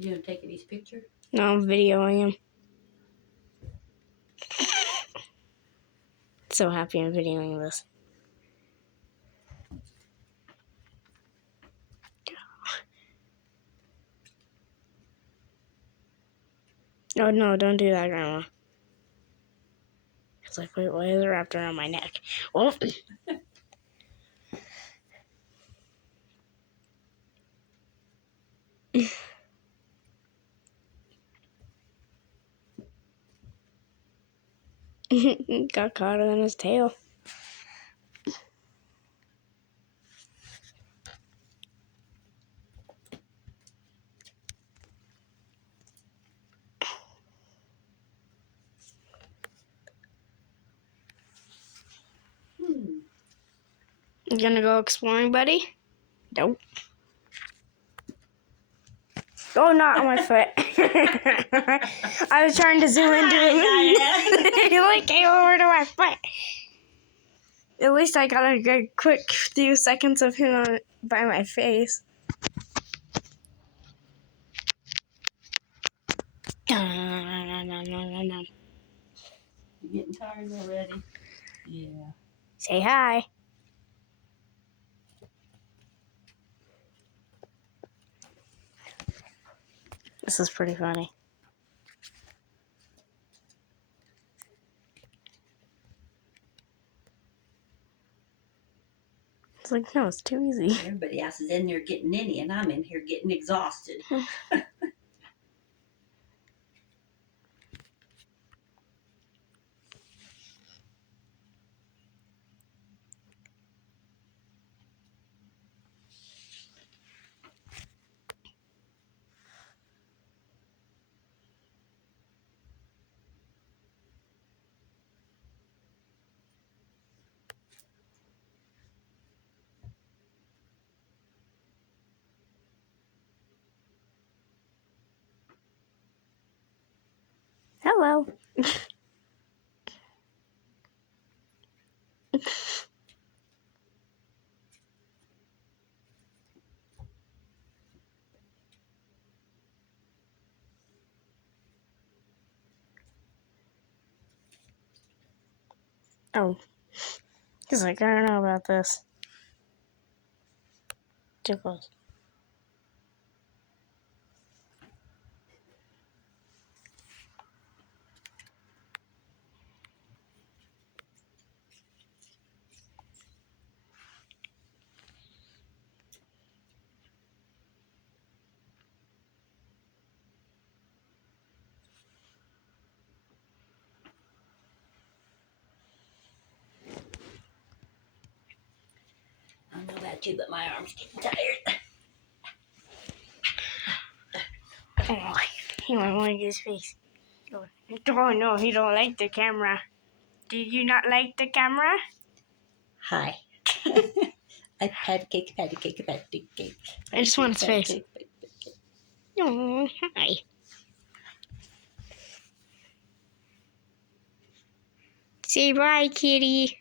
You gonna take his picture? No, I'm videoing him. So happy I'm videoing this. Oh no, don't do that, Grandma. It's like, wait, why is a raptor on my neck? Oh. Got caught in his tail. You gonna go exploring, buddy? Nope. Oh, not on my foot. I was trying to zoom into it. He like came over to my foot. At least I got a good quick few seconds of him on by my face. You getting tired already? Yeah. Say hi. This is pretty funny. It's like, no, it's too easy. Everybody else is in there getting ninny, and I'm in here getting exhausted. Hello. Oh. He's like, I don't know about this. Too close. I don't know about you, but my arm's getting tired. Oh, he might want to get his face. Oh no, he don't like the camera. Did you not like the camera? Hi. I patty cake, patty cake, patty cake. I just want his Patty face. cake, patty cake. Oh, hi. Say bye, kitty.